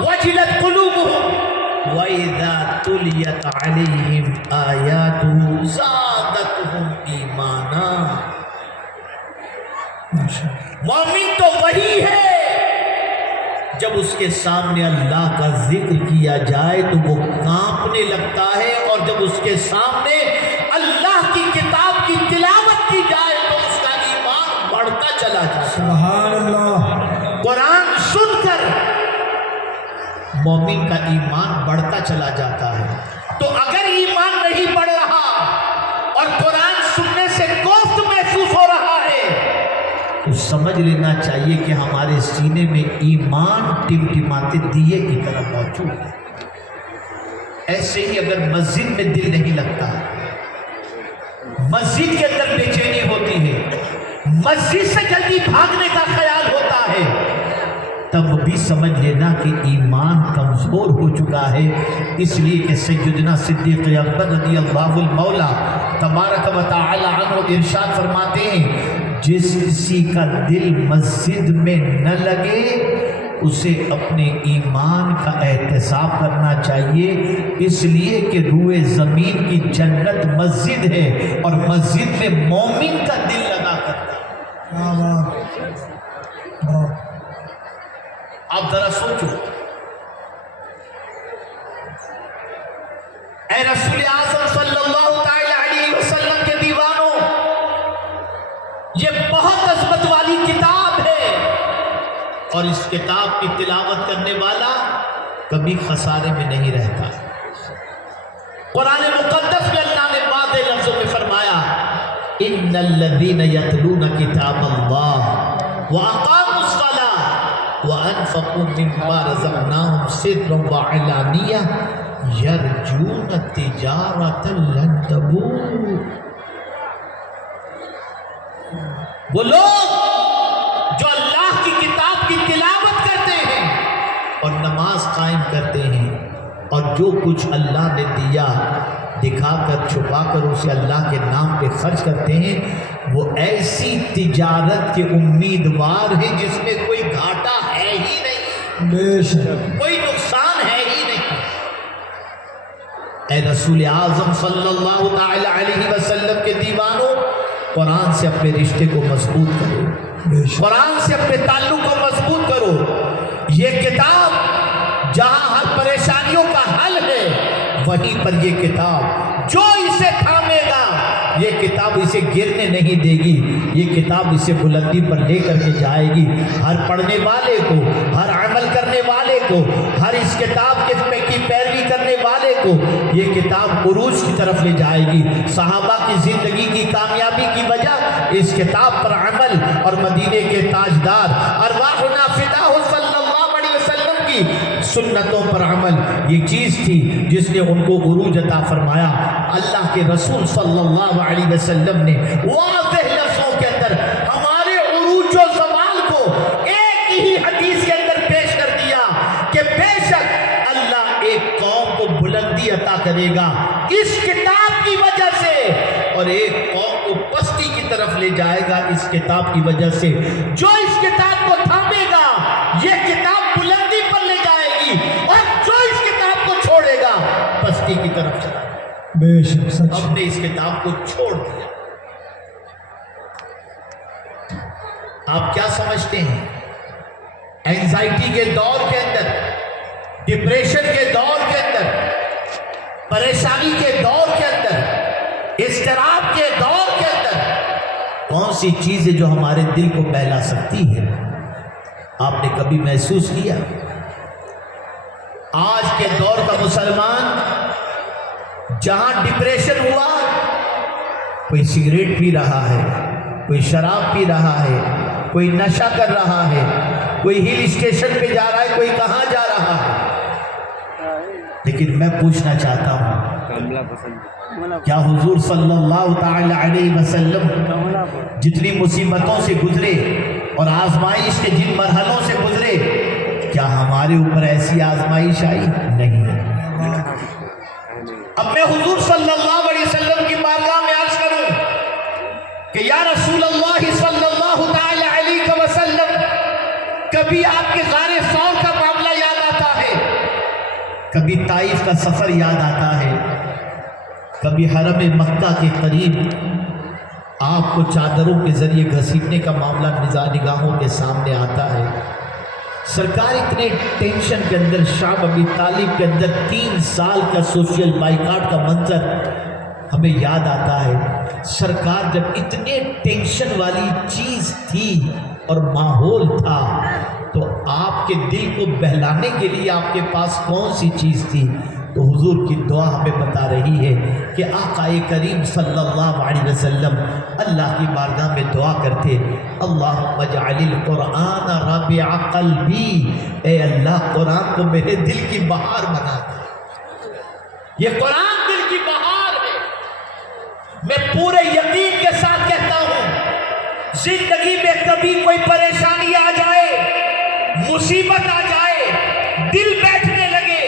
وجلت قلوبهم واذا تليت عليهم آياته زادتهم ایمانا۔ مومن تو وہی ہے جب اس کے سامنے اللہ کا ذکر کیا جائے تو وہ کانپنے لگتا ہے، اور جب اس کے سامنے اللہ کی کتاب کی تلاوت کی جائے تو اس کا ایمان بڑھتا چلا جاتا ہے۔ سبحان اللہ۔ قرآن سن کر مومن کا ایمان بڑھتا چلا جاتا ہے۔ تو اگر ایمان نہیں بڑھ رہا اور قرآن سننے سے کوفت محسوس ہو رہا ہے تو سمجھ لینا چاہیے کہ ہمارے سینے میں ایمان ٹمٹماتے دیے کی طرح موجود ہے۔ ایسے ہی اگر مسجد میں دل نہیں لگتا، مسجد کے اندر بے چینی ہوتی ہے، مسجد سے جلدی بھاگنے کا خیال ہوتا ہے، تب بھی سمجھ لینا کہ ایمان کمزور ہو چکا ہے۔ اس لیے کہ سیدنا صدیق اکبر رضی اللہ المولا تبارک و تعالی عنہ ارشاد فرماتے ہیں، جس کسی کا دل مسجد میں نہ لگے اسے اپنے ایمان کا احتساب کرنا چاہیے، اس لیے کہ روئے زمین کی جنت مسجد ہے، اور مسجد میں مومن کا دل لگا کرتا ہے۔ آپ ذرا سوچو، اے رسول اعظم صلی اللہ تعالی علیہ وسلم کے دیوانوں، یہ بہت عظمت والی کتاب ہے، اور اس کتاب کی تلاوت کرنے والا کبھی خسارے میں نہیں رہتا۔ قرآن مقدس میں اللہ نے واضح لفظوں میں فرمایا، ان الذین یتلون کتاب اللہ واقاموا الصلاۃ وانفقوا مما رزقناہم سرا وعلانیہ یرجون تجارۃ لن تبور۔ وہ لوگ جو اللہ کی کتاب کی تلاوت کرتے ہیں اور نماز قائم کرتے ہیں، اور جو کچھ اللہ نے دیا دکھا کر چھپا کر اسے اللہ کے نام پہ خرچ کرتے ہیں، وہ ایسی تجارت کے امیدوار ہیں جس میں کوئی گھاٹا ہے ہی نہیں، بے شک، کوئی نقصان ہے ہی نہیں۔ اے رسول اعظم صلی اللہ تعالی علیہ وسلم کے دیوانوں، قرآن سے اپنے رشتے کو مضبوط کرو، بے شک، قرآن سے اپنے تعلق کو مضبوط کرو۔ یہ کتاب جہاں ہر پریشانیوں کا حل ہے، وہیں پر یہ کتاب جو اسے تھامے گا، یہ کتاب اسے گرنے نہیں دے گی، یہ کتاب اسے بلندی پر لے کر کے جائے گی۔ ہر پڑھنے والے کو، ہر عمل کرنے والے کو، ہر اس کتاب کی پیروی کرنے والے کو یہ کتاب عروج کی طرف لے جائے گی۔ صحابہ کی زندگی کی کامیابی کی وجہ اس کتاب پر عمل اور مدینے کے تاجدار ارواحنا فداہ صلی اللہ علیہ وسلم کی سنتوں پر عمل، یہ چیز تھی جس نے ان کو عروج عطا فرمایا۔ اللہ کے رسول صلی اللہ علیہ وسلم نے واضح لفظوں کے اندر ہمارے عروج و زوال کو ایک ہی حدیث کے اندر پیش کر دیا کہ بے شک اللہ ایک قوم کو بلندی عطا کرے گا اس کتاب کی وجہ سے، اور ایک قوم کو پستی کی طرف لے جائے گا اس کتاب کی وجہ سے۔ جو اس کتاب کو تھامے گا یہ کتاب بلندی پر لے جائے گی، اور جو اس کتاب کو چھوڑے گا پستی کی طرف چلا جائے گا۔ بے شک، سچ، ہم نے اس کتاب کو چھوڑ دیا۔ آپ کیا سمجھتے ہیں؟ اینزائٹی کے دور کے اندر، ڈپریشن کے دور کے اندر، پریشانی کے دور کے اندر، اضطراب کے دور کے اندر کون سی چیز ہے جو ہمارے دل کو بہلا سکتی ہے؟ آپ نے کبھی محسوس کیا؟ آج کے دور کا مسلمان جہاں ڈپریشن ہوا، کوئی سگریٹ پی رہا ہے، کوئی شراب پی رہا ہے، کوئی نشہ کر رہا ہے، کوئی ہل اسٹیشن پہ جا رہا ہے، کوئی کہاں جا رہا ہے۔ لیکن میں پوچھنا چاہتا ہوں، کیا حضور صلی اللہ تعالی علیہ وسلم جتنی مصیبتوں سے گزرے اور آزمائش کے جن مرحلوں سے گزرے، کیا ہمارے اوپر ایسی آزمائش آئی؟ نہیں۔ اب میں حضور صلی اللہ علیہ وسلم کی بارگاہ میں عرض کروں کہ یا رسول اللہ صلی اللہ تعالی علیہ وسلم، کبھی آپ کے غار ثور کا معاملہ یاد آتا ہے، کبھی طائف کا سفر یاد آتا ہے، کبھی حرم مکہ کے قریب آپ کو چادروں کے ذریعے گھسیٹنے کا معاملہ نگاہوں کے سامنے آتا ہے۔ سرکار اتنے ٹینشن کے اندر، شام ابی طالب کے اندر 3 سال کا سوشل بائیکاٹ کا منظر ہمیں یاد آتا ہے۔ سرکار جب اتنے ٹینشن والی چیز تھی اور ماحول تھا تو آپ کے دل کو بہلانے کے لیے آپ کے پاس کون سی چیز تھی؟ تو حضور کی دعا ہمیں بتا رہی ہے کہ آقا کریم صلی اللہ علیہ وسلم اللہ کی بارگاہ میں دعا کرتے، اللہم اجعل القرآن ربیع قلبی، اے اللہ قرآن کو میرے دل کی بہار بنا دے۔ یہ قرآن دل کی بہار ہے۔ میں پورے یقین کے ساتھ کہتا ہوں، زندگی میں کبھی کوئی پریشانی آ جائے، مصیبت آ جائے، دل بیٹھنے لگے،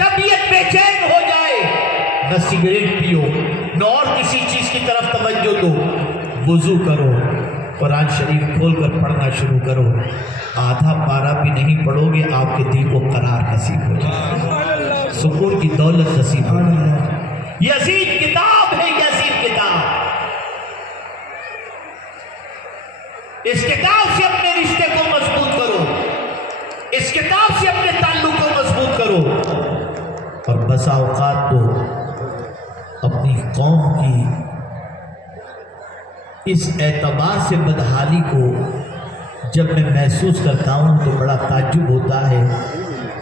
طبیعت بے چین ہو جائے، نہ سگریٹ پیو، نہ اور کسی چیز کی طرف توجہ دو، وضو کرو، قرآن شریف کھول کر پڑھنا شروع کرو۔ آدھا پارہ بھی نہیں پڑھو گے، آپ کے دل کو قرار نصیب ہو جائے، سکون کی دولت نصیب ہو جائے۔ یہ عظیم کتاب ہے، یہ عظیم کتاب۔ اس کتاب سے اپنے رشتے کو مضبوط کرو، اس کتاب سے اپنے تعلق کو مضبوط کرو۔ اور بسا اوقات تو اپنی قوم کی اس اعتبار سے بدحالی کو جب میں محسوس کرتا ہوں تو بڑا تعجب ہوتا ہے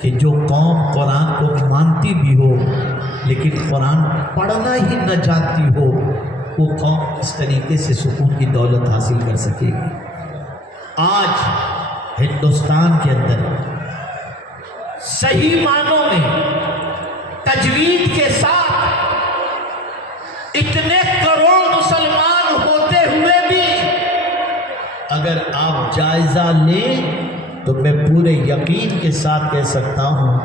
کہ جو قوم قرآن کو مانتی بھی ہو لیکن قرآن پڑھنا ہی نہ جانتی ہو، وہ قوم اس طریقے سے سکون کی دولت حاصل کر سکے گی؟ آج ہندوستان کے اندر صحیح معنوں میں تجوید کے ساتھ اتنے کروڑ مسلمان ہوتے ہوئے بھی اگر آپ جائزہ لیں تو میں پورے یقین کے ساتھ کہہ سکتا ہوں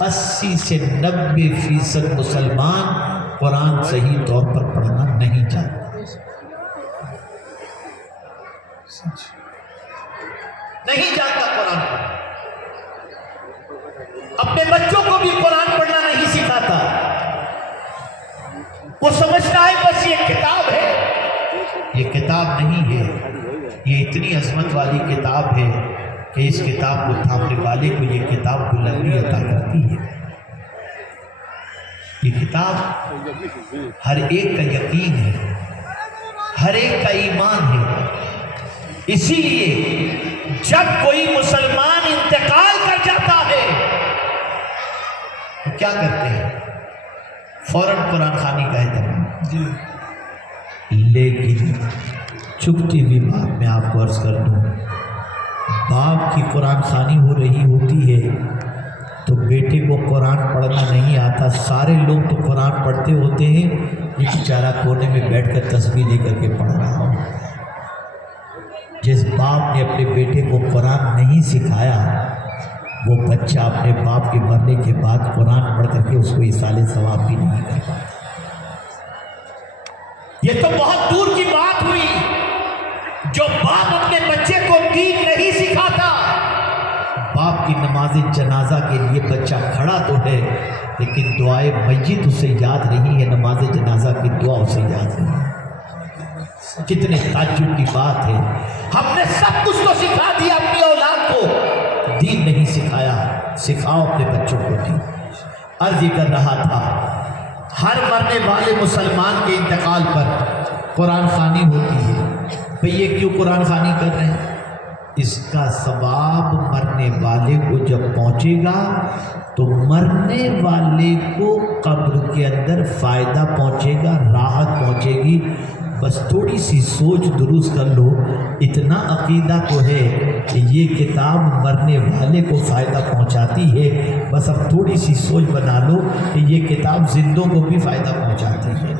80 سے 90% مسلمان قرآن صحیح طور پر پڑھنا نہیں جانتے۔ نہیں جانتا قرآن پڑھنا، اپنے بچوں کو بھی قرآن پڑھنا نہیں سکھاتا۔ وہ سمجھتا ہے بس یہ کتاب ہے، یہ کتاب نہیں ہے، یہ اتنی عظمت والی کتاب ہے کہ اس کتاب کو تھامنے والے کو یہ کتاب بلندی عطا کرتی ہے۔ یہ کتاب ہر ایک کا یقین ہے، ہر ایک کا ایمان ہے۔ اسی لیے جب کوئی مسلمان انتقال کر جاتا ہے تو کیا کرتے ہیں؟ فوراً قرآن خوانی کا اہتمام۔ لیکن چپتی ہوئی بات میں آپ کو عرض کر دوں، باپ کی قرآن خوانی ہو رہی ہوتی ہے تو بیٹے کو قرآن پڑھنا نہیں آتا، سارے لوگ تو قرآن پڑھتے ہوتے ہیں، یہ بیچارہ کونے میں بیٹھ کر تسبیح لے کر کے پڑھ رہا ہوں۔ جس باپ نے اپنے بیٹے کو قرآن نہیں سکھایا، وہ بچہ اپنے باپ کے مرنے کے بعد قرآن پڑھ کر کے اس کو ایصال ثواب بھی نہیں کر پاتا۔ یہ تو بہت دور کی بات ہوئی جو باپ اپنے بچے کو دین نہیں سکھاتا۔ باپ کی نماز جنازہ کے لیے بچہ کھڑا تو ہے لیکن دعائے میت اسے یاد نہیں ہے، نماز جنازہ کی دعا اسے یاد نہیں ہے۔ کتنے تعجب کی بات ہے، ہم نے سب کچھ تو سکھا دیا اپنی اولاد کو، دین نہیں سکھایا۔ سکھاؤ اپنے بچوں کو دین۔ عرض ہی کر رہا تھا، ہر مرنے والے مسلمان کے انتقال پر قرآن خوانی ہوتی ہے۔ بھئی یہ کیوں قرآن خوانی کر رہے ہیں؟ اس کا ثواب مرنے والے کو جب پہنچے گا تو مرنے والے کو قبر کے اندر فائدہ پہنچے گا، راحت پہنچے گی۔ بس تھوڑی سی سوچ درست کر لو، اتنا عقیدہ تو ہے کہ یہ کتاب مرنے والے کو فائدہ پہنچاتی ہے، بس اب تھوڑی سی سوچ بنا لو کہ یہ کتاب زندوں کو بھی فائدہ پہنچاتی ہے،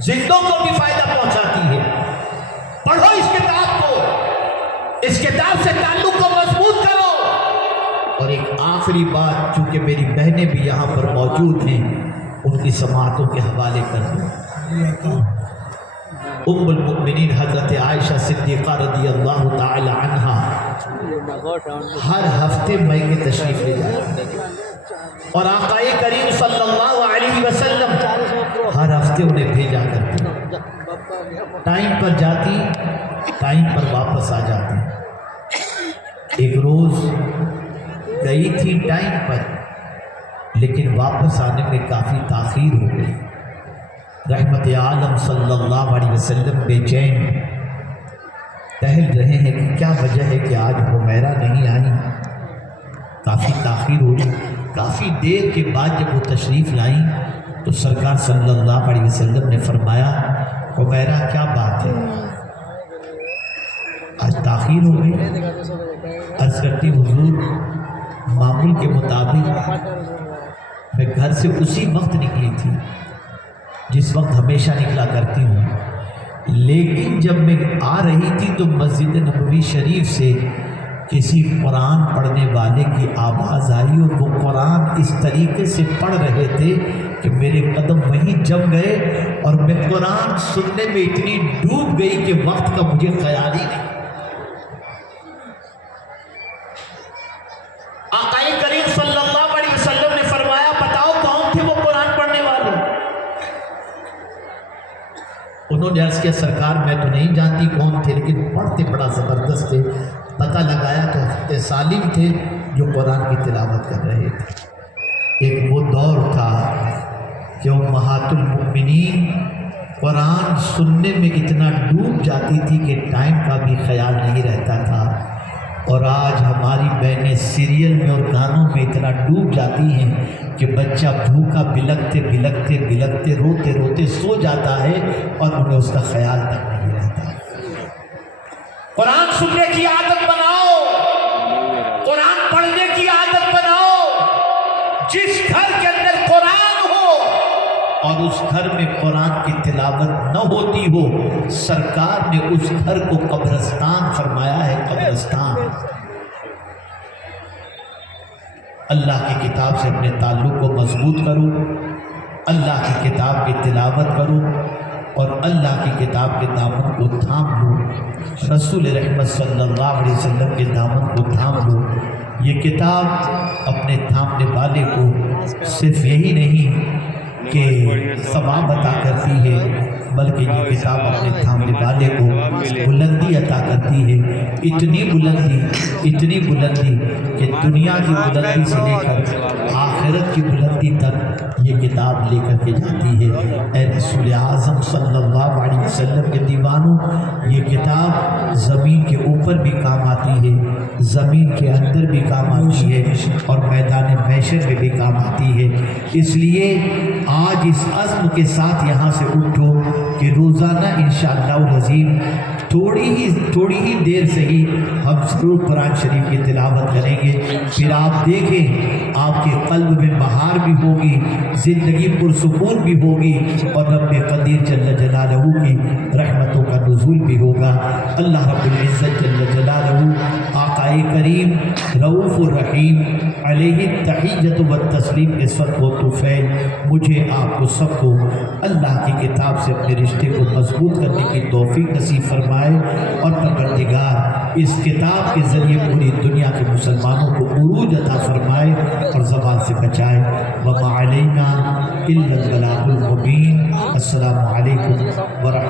زندوں کو بھی فائدہ پہنچاتی ہے۔ پڑھو اس کتاب کو، اس کتاب سے تعلق کو مضبوط کرو۔ اور ایک آخری بات، چونکہ میری بہنیں بھی یہاں پر موجود ہیں، ان کی سماعتوں کے حوالے کر دوں۔ ام المؤمنین حضرت عائشہ صدیقہ رضی اللہ تعالی عنہا ہر ہفتے مئی کے تشریف لے جاتی اور آقا کریم صلی اللہ علیہ وسلم ہر ہفتے انہیں بھیجا کرتے، ٹائم پر جاتی، ٹائم پر واپس آ جاتی۔ ایک روز گئی تھی ٹائم پر، لیکن واپس آنے میں کافی تاخیر ہو گئی۔ رحمت عالم صلی اللہ علیہ وسلم بے چین ٹہل رہے ہیں کہ کیا وجہ ہے کہ آج حمیرہ نہیں آئی، کافی تاخیر ہو گئی۔ کافی دیر کے بعد جب وہ تشریف لائیں تو سرکار صلی اللہ علیہ وسلم نے فرمایا، حمیرہ کیا بات ہے، آج تاخیر ہو گئی؟ عرض کرتی حضور معمول کے مطابق میں گھر سے اسی وقت نکلی تھی جس وقت ہمیشہ نکلا کرتی ہوں، لیکن جب میں آ رہی تھی تو مسجد نبوی شریف سے کسی قرآن پڑھنے والے کی آواز آئی، اور وہ قرآن اس طریقے سے پڑھ رہے تھے کہ میرے قدم وہیں جم گئے، اور میں قرآن سننے میں اتنی ڈوب گئی کہ وقت کا مجھے خیال ہی نہیں۔ آقا کریم صلی اللہ علیہ وسلم نے فرمایا، بتاؤ کون تھے وہ قرآن پڑھنے والے؟ انہوں نے عرض کیا، سرکار میں تو نہیں جانتی کون تھے، لیکن پڑھتے بڑا زبردست تھے، پتہ لگایا تو حضرت سالم تھے جو قرآن کی تلاوت کر رہے تھے۔ ایک وہ دور تھا کہ امہات المؤمنین قرآن سننے میں اتنا ڈوب جاتی تھی کہ ٹائم کا بھی خیال نہیں رہتا تھا، اور آج ہماری بہنیں سیریل میں اور گانوں میں اتنا ڈوب جاتی ہیں کہ بچہ بھوکا بلکتے بلکتے بلکتے روتے روتے سو جاتا ہے اور انہیں اس کا خیال تک نہیں رہتا۔ قرآن سننے کی عادت بناؤ، قرآن پڑھنے کی عادت بناؤ۔ جس گھر کے اندر قرآن ہو اور اس گھر میں قرآن کی تلاوت نہ ہوتی ہو، سرکار نے اس گھر کو قبرستان فرمایا ہے، قبرستان۔ اللہ کی کتاب سے اپنے تعلق کو مضبوط کرو، اللہ کی کتاب کی تلاوت کرو، اور اللہ کی کتاب کے دامن کو تھام لو، رسول رحمت صلی اللہ علیہ وسلم کے دامن کو تھام لو۔ یہ کتاب اپنے تھامنے والے کو صرف یہی نہیں کہ ثواب عطا کرتی ہے، بلکہ یہ کتاب اپنے تھامنے والے کو بلندی عطا کرتی ہے، اتنی بلندی کہ دنیا کی بلندی سے لے کر آخرت کی بلندی تک یہ کتاب لے کر کے جاتی ہے۔ اے رسول اعظم صلی اللہ علیہ وسلم کے دیوانوں، یہ کتاب زمین کے اوپر بھی کام آتی ہے، زمین کے اندر بھی کام آتی ہے، اور میدان محشر میں بھی کام آتی ہے۔ اس لیے آج اس عزم کے ساتھ یہاں سے اٹھو کہ روزانہ انشاءاللہ العظیم تھوڑی ہی دیر سے ہی ہم ضرور قرآن شریف کی تلاوت کریں گے، پھر آپ دیکھیں آپ کے قلب میں بہار بھی ہوگی، زندگی پرسکون بھی ہوگی، اور رب قدیر جل جلالہ کی رحمتوں کا نزول بھی ہوگا۔ اللہ رب العزت جل جلالہ آقا کریم رؤوف الرحیم علیہ التحیۃ والتسلیم کے صدق و طفیل مجھے آپ کو سب کو اللہ کی کتاب سے اپنے رشتے کو مضبوط کرنے کی توفیق نصیب فرمائے، اور پروردگار اس کتاب کے ذریعے پوری دنیا کے مسلمانوں کو عروج عطا فرمائے اور زوال سے بچائے۔ وما علینا الا البلاغ المبین۔ السلام علیکم ورحمۃ